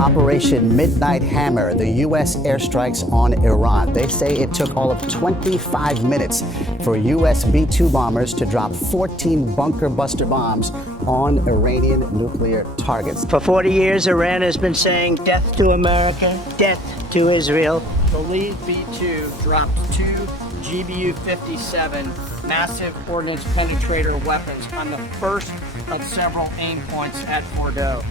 Operation Midnight Hammer, the U.S. airstrikes on Iran. They say it took all of 25 minutes for U.S. B-2 bombers to drop 14 bunker buster bombs on Iranian nuclear targets. For 40 years, Iran has been saying death to America, death to Israel. The lead B-2 dropped 2 GBU-57 massive ordnance penetrator weapons on the first of several aim points at Fordow.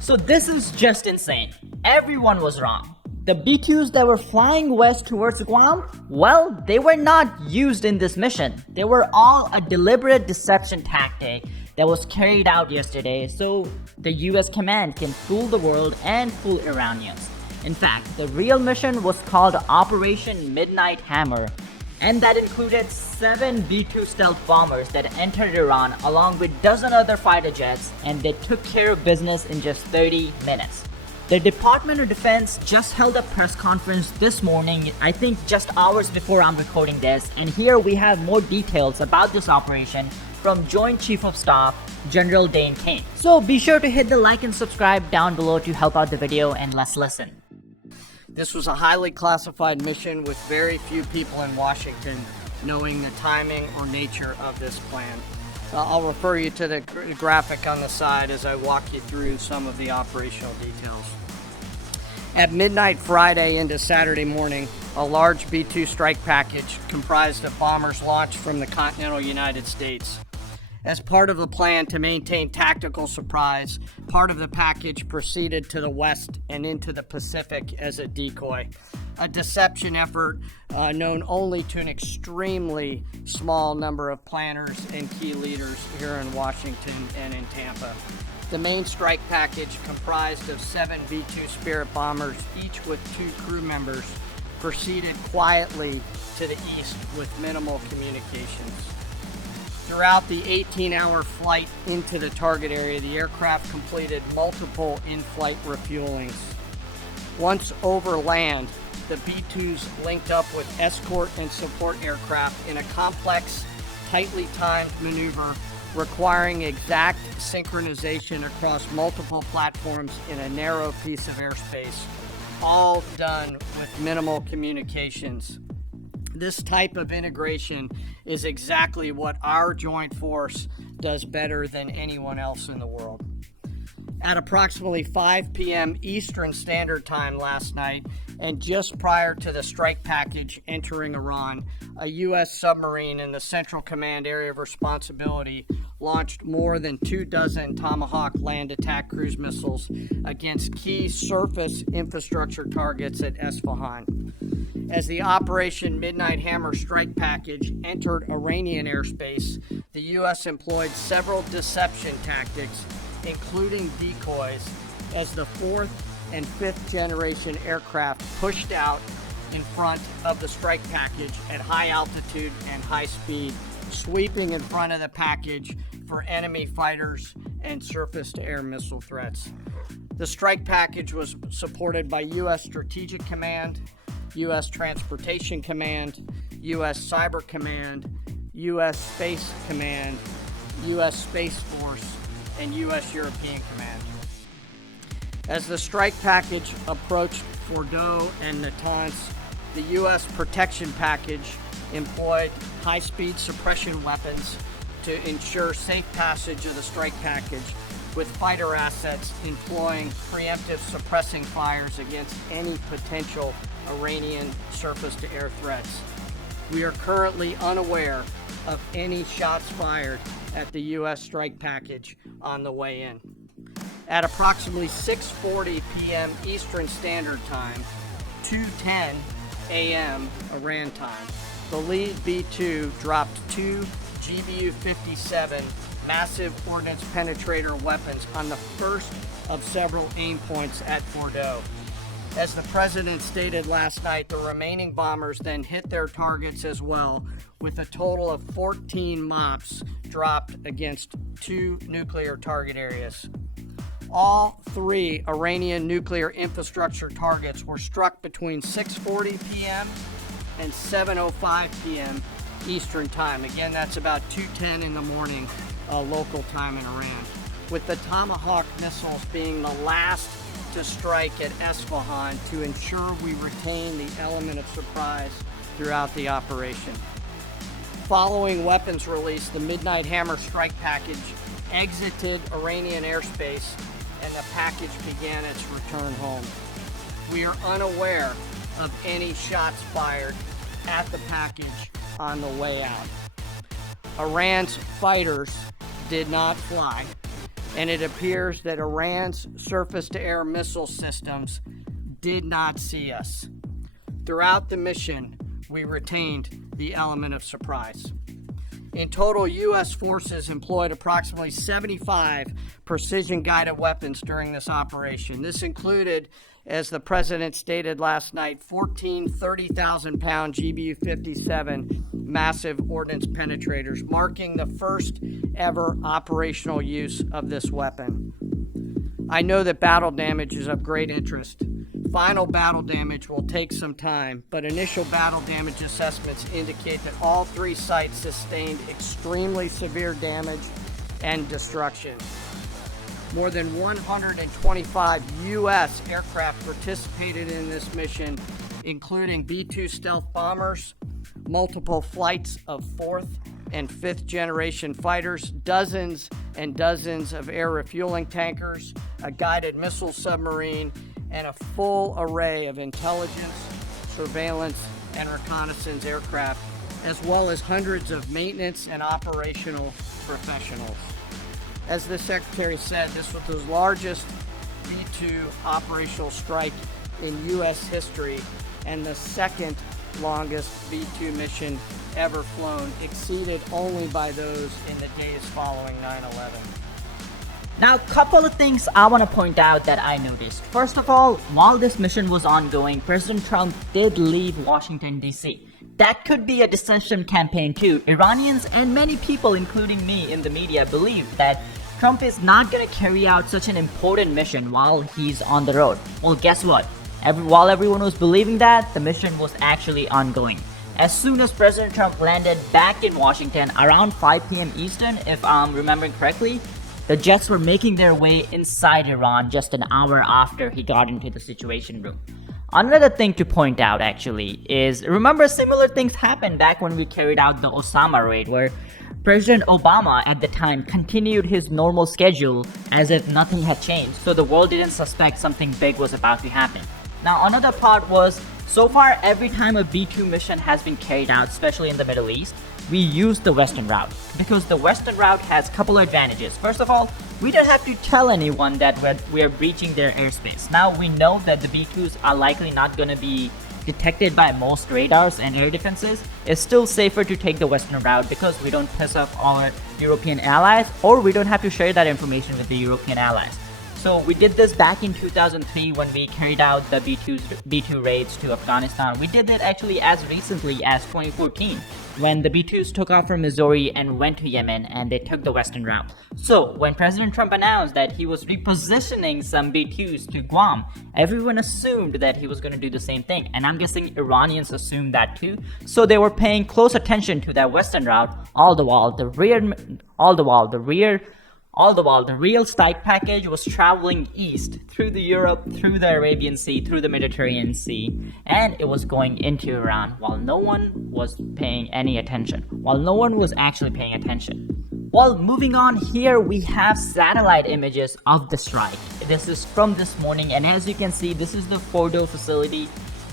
So this is just insane. Everyone was wrong. The B-2s that were flying west towards Guam, well, they were not used in this mission. They were all a deliberate deception tactic that was carried out yesterday so the US command can fool the world and fool Iranians. In fact, the real mission was called Operation Midnight Hammer, and that included 7 B-2 stealth bombers that entered Iran along with dozen other fighter jets, and they took care of business in just 30 minutes. The Department of Defense just held a press conference this morning, I think just hours before I'm recording this, and here we have more details about this operation from Joint Chief of Staff General Dane Kane. So be sure to hit the like and subscribe down below to help out the video, and let's listen. This was a highly classified mission with very few people in Washington knowing the timing or nature of this plan. I'll refer you to the graphic on the side as I walk you through some of the operational details. At midnight Friday into Saturday morning, a large B-2 strike package comprised of bombers launched from the continental United States. As part of the plan to maintain tactical surprise, part of the package proceeded to the west and into the Pacific as a decoy, a deception effort known only to an extremely small number of planners and key leaders here in Washington and in Tampa. The main strike package, comprised of 7 B-2 Spirit bombers, each with 2 crew members, proceeded quietly to the east with minimal communications. Throughout the 18-hour flight into the target area, the aircraft completed multiple in-flight refuelings. Once over land, the B-2s linked up with escort and support aircraft in a complex, tightly timed maneuver requiring exact synchronization across multiple platforms in a narrow piece of airspace, all done with minimal communications. This type of integration is exactly what our joint force does better than anyone else in the world. At approximately 5 p.m. Eastern Standard Time last night, and just prior to the strike package entering Iran, a U.S. submarine in the Central Command Area of Responsibility launched more than 24 Tomahawk land attack cruise missiles against key surface infrastructure targets at Esfahan. As the Operation Midnight Hammer strike package entered Iranian airspace, the U.S. employed several deception tactics, including decoys, as the 4th and 5th generation aircraft pushed out in front of the strike package at high altitude and high speed, sweeping in front of the package for enemy fighters and surface-to-air missile threats. The strike package was supported by U.S. Strategic Command, U.S. Transportation Command, U.S. Cyber Command, U.S. Space Command, U.S. Space Force, and U.S. European Command. As the strike package approached Fordow and Natanz, the U.S. protection package employed high-speed suppression weapons to ensure safe passage of the strike package, with fighter assets employing preemptive suppressing fires against any potential Iranian surface-to-air threats. We are currently unaware of any shots fired at the U.S. strike package on the way in. At approximately 6:40 p.m. Eastern Standard Time, 2:10 a.m. Iran time, the lead B-2 dropped 2 GBU-57 massive ordnance penetrator weapons on the first of several aim points at Fordow. As the president stated last night, the remaining bombers then hit their targets as well, with a total of 14 MOPs dropped against 2 nuclear target areas. All 3 Iranian nuclear infrastructure targets were struck between 6:40 p.m. and 7:05 p.m. Eastern Time. Again, that's about 2:10 in the morning local time in Iran, with the Tomahawk missiles being the last to strike at Esfahan to ensure we retain the element of surprise throughout the operation. Following weapons release, the Midnight Hammer strike package exited Iranian airspace and the package began its return home. We are unaware of any shots fired at the package on the way out. Iran's fighters did not fly, and it appears that Iran's surface-to-air missile systems did not see us. Throughout the mission, we retained the element of surprise. In total, U.S. forces employed approximately 75 precision-guided weapons during this operation. This included, as the president stated last night, 14 30,000-pound GBU-57 massive ordnance penetrators, marking the first ever operational use of this weapon. I know that battle damage is of great interest. Final battle damage will take some time, but initial battle damage assessments indicate that all three sites sustained extremely severe damage and destruction. More than 125 U.S. aircraft participated in this mission, including B-2 stealth bombers, multiple flights of 4th and 5th generation fighters, dozens and dozens of air refueling tankers, a guided missile submarine, and a full array of intelligence, surveillance, and reconnaissance aircraft, as well as hundreds of maintenance and operational professionals. As the Secretary said, this was the largest B-2 operational strike in U.S. history and the second longest B-2 mission ever flown, exceeded only by those in the days following 9/11. Now, a couple of things I want to point out that I noticed. First of all, while this mission was ongoing, President Trump did leave Washington, D.C. That could be a dissension campaign too. Iranians and many people, including me in the media, believe that Trump is not going to carry out such an important mission while he's on the road. Well, guess what? While everyone was believing that, the mission was actually ongoing. As soon as President Trump landed back in Washington around 5 p.m. Eastern, if I'm remembering correctly, the jets were making their way inside Iran just an hour after he got into the Situation Room. Another thing to point out actually is, remember similar things happened back when we carried out the Osama raid, where President Obama at the time continued his normal schedule as if nothing had changed, so the world didn't suspect something big was about to happen. Now another part was, so far every time a B-2 mission has been carried out, especially in the Middle East, we use the Western route, because the Western route has a couple of advantages. First of all, we don't have to tell anyone that we're breaching their airspace. Now we know that the B-2s are likely not going to be detected by most radars and air defenses. It's still safer to take the Western route because we don't piss off our European allies, or we don't have to share that information with the European allies. So we did this back in 2003 when we carried out the B-2 raids to Afghanistan. We did it actually as recently as 2014 when the B-2s took off from Missouri and went to Yemen and they took the Western route. So when President Trump announced that he was repositioning some B-2s to Guam, everyone assumed that he was going to do the same thing. And I'm guessing Iranians assumed that too. So they were paying close attention to that Western route, all the while the real strike package was traveling east through the Europe, through the Arabian Sea, through the Mediterranean Sea, and it was going into Iran while no one was paying any attention, while no one was actually paying attention. Well, moving on, here we have satellite images of the strike. This is from this morning, and as you can see, this is the Fordo facility.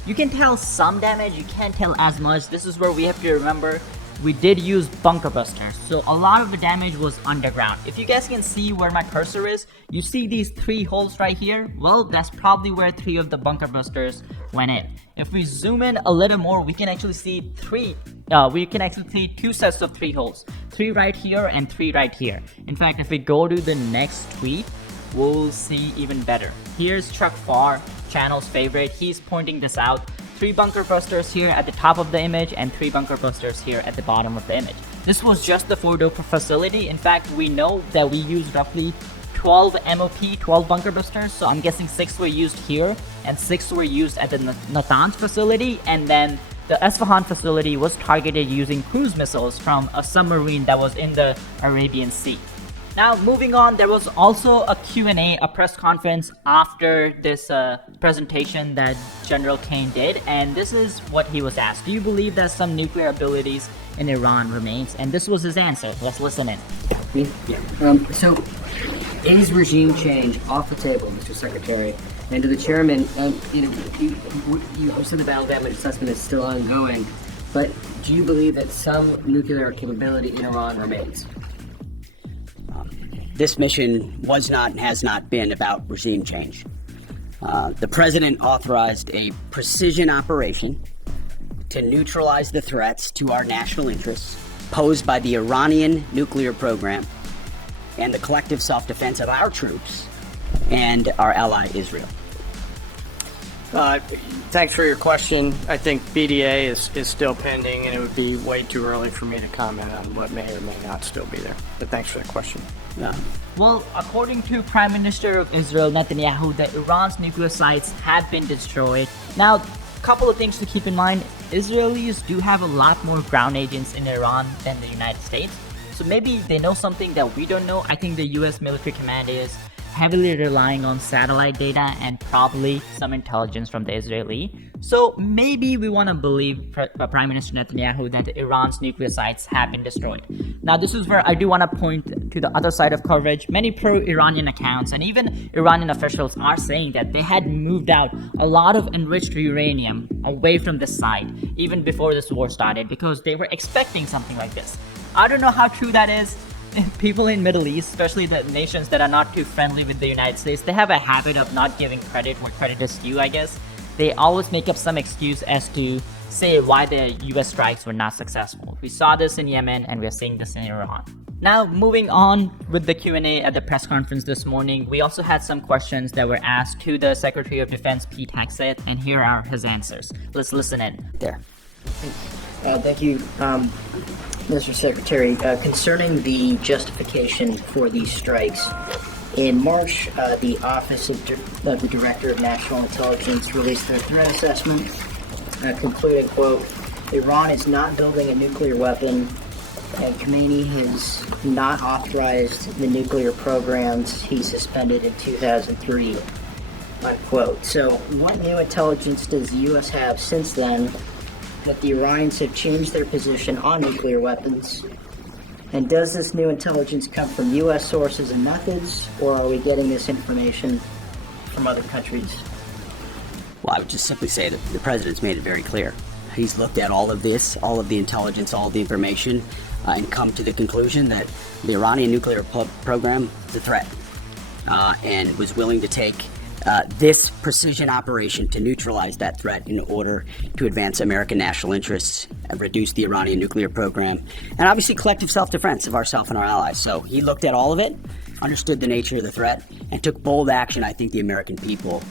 You can tell some damage, you can't tell as much. This is where we have to remember we did use bunker busters, so a lot of the damage was underground. If you guys can see where my cursor is, you see these 3 holes right here? Well, that's probably where 3 of the bunker busters went in. If we zoom in a little more, we can actually see 2 sets of 3 holes. 3 right here and 3 right here. In fact, if we go to the next tweet, we'll see even better. Here's Chuck Farr, channel's favorite. He's pointing this out. 3 bunker busters here at the top of the image and 3 bunker busters here at the bottom of the image. This was just the Fordo facility. In fact, we know that we used roughly 12 MOP, 12 bunker busters, so I'm guessing 6 were used here and 6 were used at the Natanz facility, and then the Esfahan facility was targeted using cruise missiles from a submarine that was in the Arabian Sea. Now, moving on, there was also a Q&A, a press conference after this presentation that General Kane did, and this is what he was asked. Do you believe that some nuclear abilities in Iran remains? And this was his answer. Let's listen in. So, is regime change off the table, Mr. Secretary? And to the chairman, you said the battle damage assessment is still ongoing, but do you believe that some nuclear capability in Iran remains? This mission was not and has not been about regime change. The president authorized a precision operation to neutralize the threats to our national interests posed by the Iranian nuclear program and the collective self-defense of our troops and our ally Israel. Thanks for your question. I think BDA is still pending, and it would be way too early for me to comment on what may or may not still be there. But thanks for the question. Well, according to Prime Minister of Israel, Netanyahu, that Iran's nuclear sites have been destroyed. Now, a couple of things to keep in mind. Israelis do have a lot more ground agents in Iran than the United States. So maybe they know something that we don't know. I think the US military command is heavily relying on satellite data and probably some intelligence from the Israeli. So maybe we want to believe Prime Minister Netanyahu that Iran's nuclear sites have been destroyed. Now, this is where I do want to point to the other side of coverage. Many pro-Iranian accounts and even Iranian officials are saying that they had moved out a lot of enriched uranium away from this site even before this war started because they were expecting something like this. I don't know how true that is. People in Middle East, especially the nations that are not too friendly with the United States, they have a habit of not giving credit where credit is due, I guess. They always make up some excuse as to say why the US strikes were not successful. We saw this in Yemen and we're seeing this in Iran. Now, moving on with the Q&A at the press conference this morning, we also had some questions that were asked to the Secretary of Defense, Pete Hegseth, and here are his answers. Let's listen in. There. Thank you, Mr. Secretary. Concerning the justification for these strikes, in March, the Office of the Director of National Intelligence released their threat assessment, concluding, quote, Iran is not building a nuclear weapon, and Khamenei has not authorized the nuclear programs he suspended in 2003, unquote. So what new intelligence does the U.S. have since then that the Iranians have changed their position on nuclear weapons? And does this new intelligence come from U.S. sources and methods, or are we getting this information from other countries? Well, I would just simply say that the president's made it very clear. He's looked at all of this, all of the intelligence, all of the information, and come to the conclusion that the Iranian nuclear program is a threat, and was willing to take this precision operation to neutralize that threat in order to advance American national interests and reduce the Iranian nuclear program, and obviously collective self-defense of ourselves and our allies. So he looked at all of it, understood the nature of the threat, and took bold action I think the American people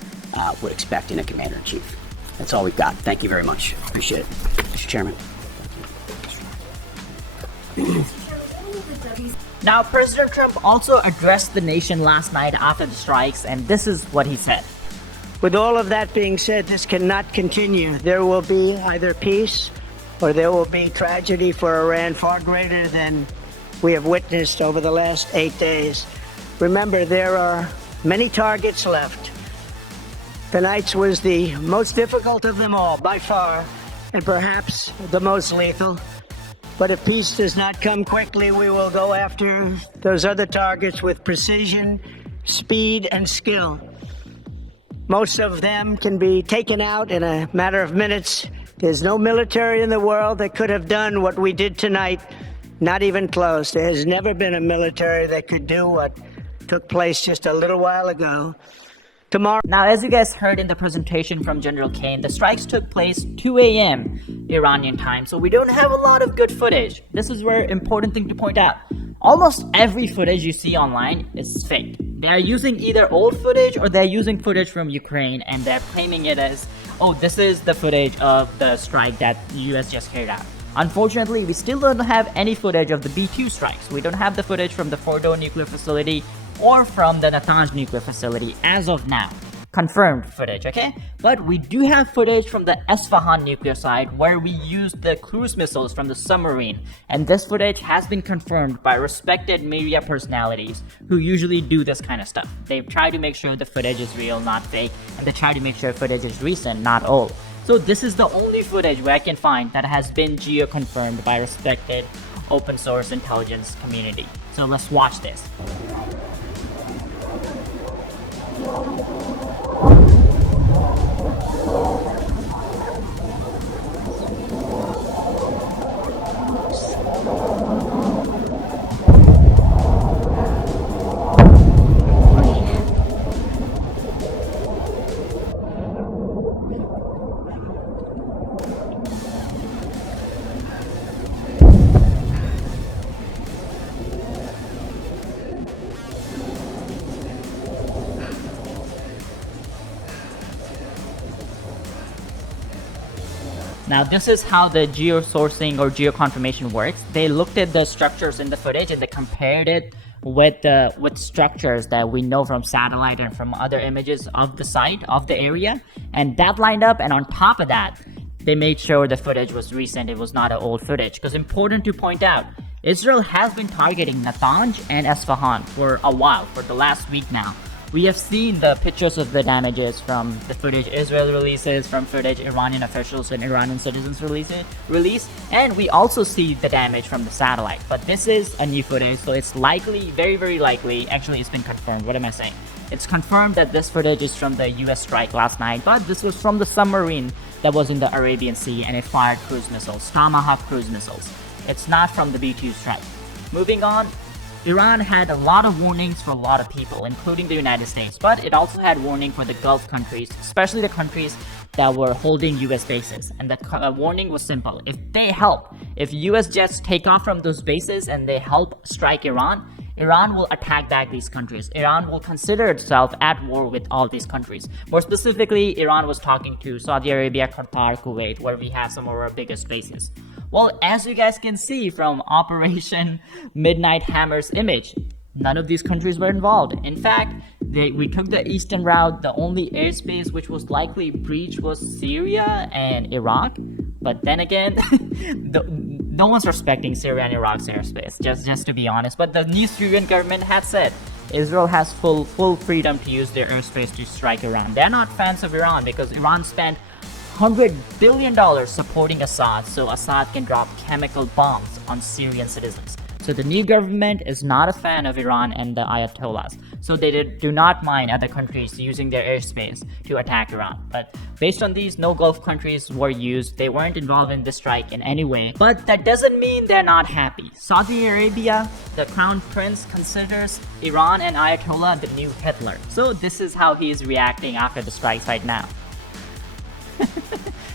would expect in a commander-in-chief. That's all we've got. Thank you very much. Appreciate it. Mr. Chairman. Now, President Trump also addressed the nation last night after the strikes, and this is what he said. With all of that being said, this cannot continue. There will be either peace or there will be tragedy for Iran far greater than we have witnessed over the last 8 days. Remember, there are many targets left. Tonight's was the most difficult of them all, by far, and perhaps the most lethal. But if peace does not come quickly, we will go after those other targets with precision, speed, and skill. Most of them can be taken out in a matter of minutes. There's no military in the world that could have done what we did tonight, not even close. There has never been a military that could do what took place just a little while ago. Tomorrow. Now, as you guys heard in the presentation from General Kane, the strikes took place 2 a.m. Iranian time, so we don't have a lot of good footage. This is where important thing to point out. Almost every footage you see online is fake. They are using either old footage or they're using footage from Ukraine, and they're claiming it as, oh, this is the footage of the strike that the US just carried out. Unfortunately, we still don't have any footage of the B-2 strikes. We don't have the footage from the Fordo nuclear facility or from the Natanz nuclear facility as of now. confirmed footage, okay? But we do have footage from the Esfahan nuclear site where we used the cruise missiles from the submarine, and this footage has been confirmed by respected media personalities who usually do this kind of stuff. They try to make sure the footage is real, not fake, and they try to make sure footage is recent, not old. So this is the only footage where I can find that has been geo-confirmed by respected open source intelligence community. So let's watch this. Now this is how the geo-sourcing or geo-confirmation works. They looked at the structures in the footage and they compared it with structures that we know from satellite and from other images of the site, of the area, and that lined up. And on top of that, they made sure the footage was recent, it was not an old footage. Because important to point out, Israel has been targeting Natanz and Esfahan for a while, for the last week now. We have seen the pictures of the damages from the footage Israel releases, from footage Iranian officials and Iranian citizens release, and we also see the damage from the satellite. But this is a new footage, so it's likely, very, very likely, actually it's been confirmed, what am I saying? It's confirmed that this footage is from the US strike last night, but this was from the submarine that was in the Arabian Sea and it fired cruise missiles, Tomahawk cruise missiles. It's not from the B-2 strike. Moving on, Iran had a lot of warnings for a lot of people, including the United States, but it also had warning for the Gulf countries, especially the countries that were holding US bases. And the warning was simple. If US jets take off from those bases and they help strike Iran, Iran will attack back these countries. Iran will consider itself at war with all these countries. More specifically, Iran was talking to Saudi Arabia, Qatar, Kuwait, where we have some of our biggest bases. Well, as you guys can see from Operation Midnight Hammer's image, none of these countries were involved. In fact, we took the eastern route. The only airspace which was likely breached was Syria and Iraq. But then again, no one's respecting Syria and Iraq's airspace, just to be honest. But the new Syrian government had said Israel has full freedom to use their airspace to strike Iran. They're not fans of Iran because Iran spent $100 billion supporting Assad so Assad can drop chemical bombs on Syrian citizens. So the new government is not a fan of Iran and the Ayatollahs. So they do not mind other countries using their airspace to attack Iran. But based on these, no Gulf countries were used. They weren't involved in the strike in any way. But that doesn't mean they're not happy. Saudi Arabia, the crown prince, considers Iran and Ayatollah the new Hitler. So this is how he is reacting after the strikes right now.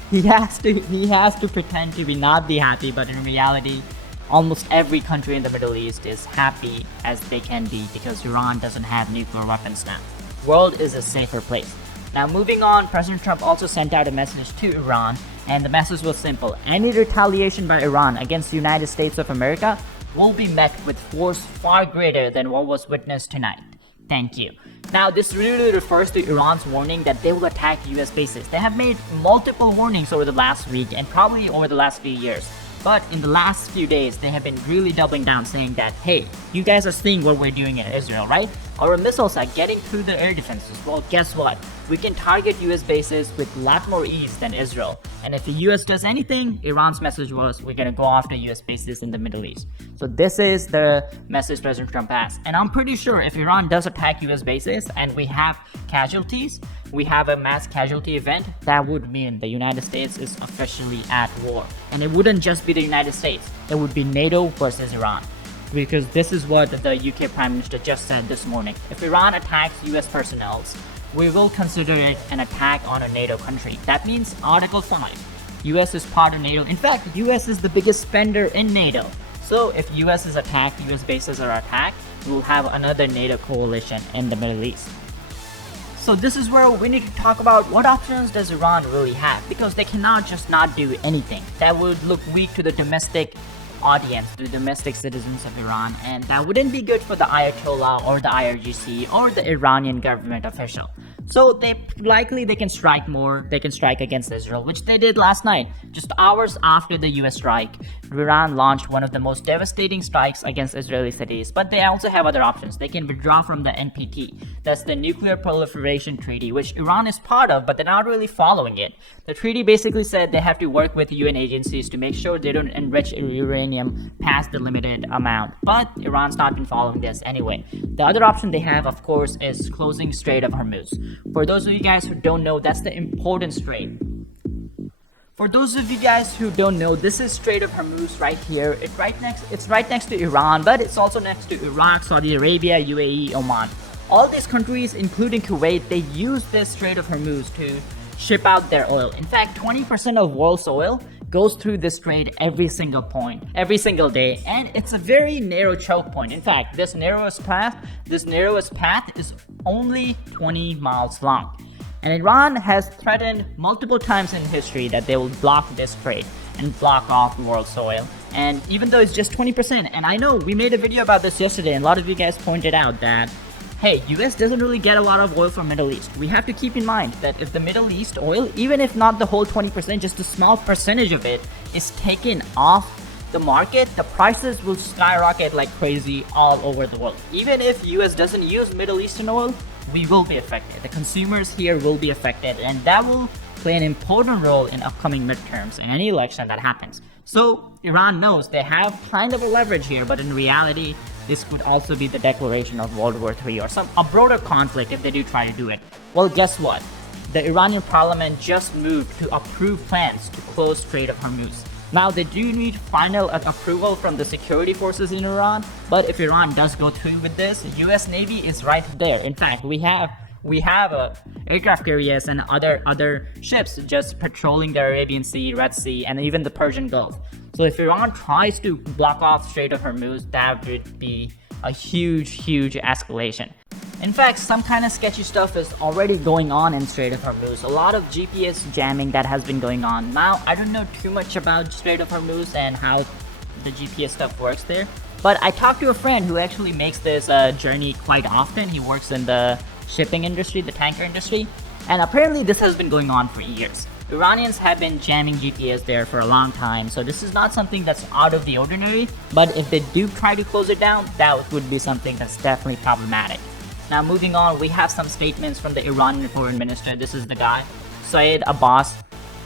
He has to pretend to not be happy, but in reality, almost every country in the Middle East is happy as they can be because Iran doesn't have nuclear weapons now. World is a safer place. Now moving on, President Trump also sent out a message to Iran, and the message was simple. Any retaliation by Iran against the United States of America will be met with force far greater than what was witnessed tonight. Thank you. Now, this really refers to Iran's warning that they will attack US bases. They have made multiple warnings over the last week and probably over the last few years. But in the last few days, they have been really doubling down saying that, hey, you guys are seeing what we're doing in Israel, right? Our missiles are getting through the air defenses. Well, guess what? We can target US bases with a lot more ease than Israel. And if the US does anything, Iran's message was, we're gonna go after US bases in the Middle East. So this is the message President Trump has. And I'm pretty sure if Iran does attack US bases and we have casualties, we have a mass casualty event, that would mean the United States is officially at war. And it wouldn't just be the United States, it would be NATO versus Iran. Because this is what the UK Prime Minister just said this morning. If Iran attacks US personnel, we will consider it an attack on a NATO country. That means Article 5. US is part of NATO. In fact, US is the biggest spender in NATO. So if US is attacked, US bases are attacked, we'll have another NATO coalition in the Middle East. So this is where we need to talk about what options does Iran really have, because they cannot just not do anything. That would look weak to the domestic audience, the domestic citizens of Iran, and that wouldn't be good for the Ayatollah or the IRGC or the Iranian government official. So they can strike more, they can strike against Israel, which they did last night. Just hours after the US strike, Iran launched one of the most devastating strikes against Israeli cities, but they also have other options. They can withdraw from the NPT, that's the Nuclear Proliferation Treaty, which Iran is part of, but they're not really following it. The treaty basically said they have to work with UN agencies to make sure they don't enrich uranium past the limited amount, but Iran's not been following this anyway. The other option they have, of course, is closing Strait of Hormuz. For those of you guys who don't know, that's the important strait. For those of you guys who don't know, this is Strait of Hormuz right here. It's right next to Iran, but it's also next to Iraq, Saudi Arabia, UAE, Oman. All these countries, including Kuwait, they use this Strait of Hormuz to ship out their oil. In fact, 20% of world's oil goes through this strait every single day, and it's a very narrow choke point. In fact, this narrowest path is only 20 miles long. And Iran has threatened multiple times in history that they will block this strait and block off world's oil. And even though it's just 20%, and I know we made a video about this yesterday, and a lot of you guys pointed out that, hey, US doesn't really get a lot of oil from Middle East. We have to keep in mind that if the Middle East oil, even if not the whole 20%, just a small percentage of it is taken off the market, the prices will skyrocket like crazy all over the world. Even if US doesn't use Middle Eastern oil, we will be affected. The consumers here will be affected, and that will play an important role in upcoming midterms and any election that happens. So Iran knows they have kind of a leverage here, but in reality, this could also be the declaration of World War III or a broader conflict if they do try to do it. Well, guess what? The Iranian parliament just moved to approve plans to close Strait of Hormuz. Now, they do need final approval from the security forces in Iran, but if Iran does go through with this, the US Navy is right there. In fact, we have aircraft carriers and other ships just patrolling the Arabian Sea, Red Sea, and even the Persian Gulf. So if Iran tries to block off Strait of Hormuz, that would be a huge escalation. In fact, some kind of sketchy stuff is already going on in Strait of Hormuz. A lot of GPS jamming that has been going on. Now, I don't know too much about Strait of Hormuz and how the GPS stuff works there, but I talked to a friend who actually makes this journey quite often. He works in the shipping industry, the tanker industry, and apparently this has been going on for years. Iranians have been jamming GPS there for a long time, so this is not something that's out of the ordinary, but if they do try to close it down, that would be something that's definitely problematic. Now moving on, we have some statements from the Iranian foreign minister. This is the guy, Saeed Abbas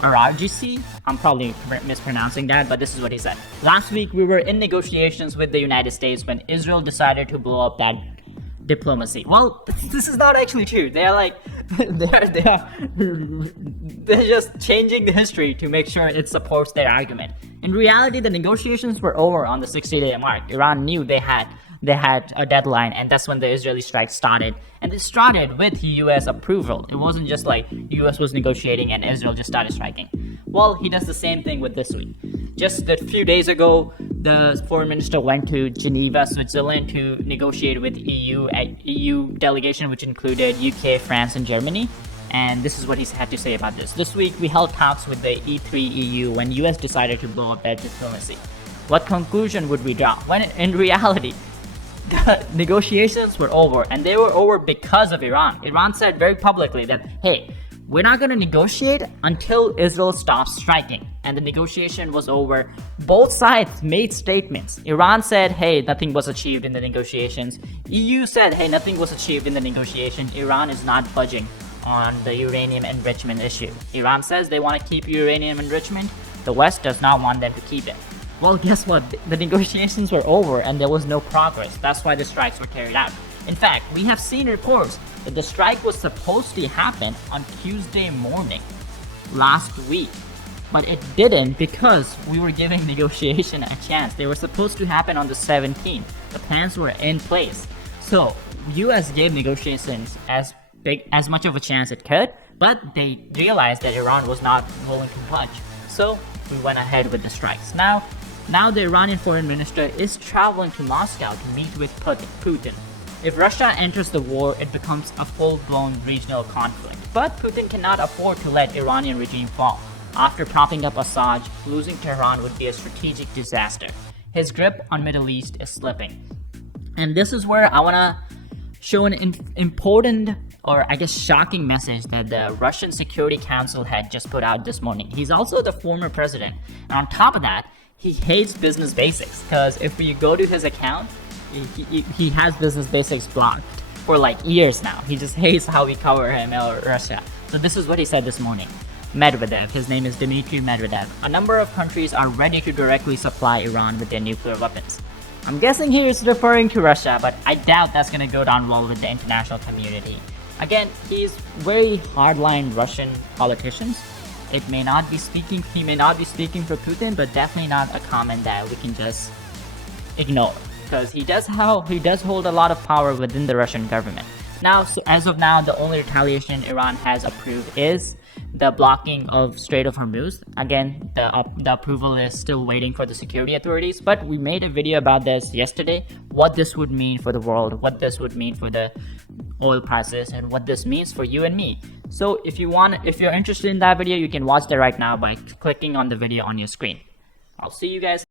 Araghchi. I'm probably mispronouncing that, but this is what he said. Last week, we were in negotiations with the United States when Israel decided to blow up that diplomacy. Well, this is not actually true. They are they're just changing the history to make sure it supports their argument. In reality, the negotiations were over on the 60-day mark. Iran knew they had a deadline, and that's when the Israeli strike started. And it started with US approval. It wasn't just like US was negotiating and Israel just started striking. Well, he does the same thing with this week. Just a few days ago, the foreign minister went to Geneva, Switzerland to negotiate with EU delegation, which included UK, France, and Germany. And this is what he's had to say about this. This week, we held talks with the E3 EU when US decided to blow up their diplomacy. What conclusion would we draw? When in reality, the negotiations were over, and they were over because of Iran. Iran said very publicly that, hey, we're not going to negotiate until Israel stops striking. And the negotiation was over. Both sides made statements. Iran said, hey, nothing was achieved in the negotiations. EU said, hey, nothing was achieved in the negotiation. Iran is not budging on the uranium enrichment issue. Iran says they want to keep uranium enrichment. The West does not want them to keep it. Well, guess what? The negotiations were over and there was no progress. That's why the strikes were carried out. In fact, we have seen reports that the strike was supposed to happen on Tuesday morning last week, but it didn't because we were giving negotiation a chance. They were supposed to happen on the 17th. The plans were in place. So, US gave negotiations as much of a chance it could, but they realized that Iran was not willing to budge. So, we went ahead with the strikes. Now the Iranian foreign minister is traveling to Moscow to meet with Putin. If Russia enters the war, it becomes a full-blown regional conflict. But Putin cannot afford to let Iranian regime fall. After propping up Assad, losing Tehran would be a strategic disaster. his grip on Middle East is slipping. And this is where I want to show an important, or I guess shocking message that the Russian Security Council had just put out this morning. He's also the former president. And on top of that, he hates business basics, because if you go to his account, he has business basics blocked for like years now. He just hates how we cover him or Russia. So this is what he said this morning. Medvedev, his name is Dmitry Medvedev. A number of countries are ready to directly supply Iran with their nuclear weapons. I'm guessing he is referring to Russia, but I doubt that's gonna go down well with the international community. Again, he's very hardline Russian politicians. He may not be speaking for Putin, but definitely not a comment that we can just ignore, because he does hold a lot of power within the Russian government. Now, so as of now, the only retaliation Iran has approved is the blocking of Strait of Hormuz. Again, the approval is still waiting for the security authorities, but we made a video about this yesterday, what this would mean for the world, what this would mean for the oil prices, and what this means for you and me. So if you're interested in that video, you can watch that right now by clicking on the video on your screen. I'll see you guys.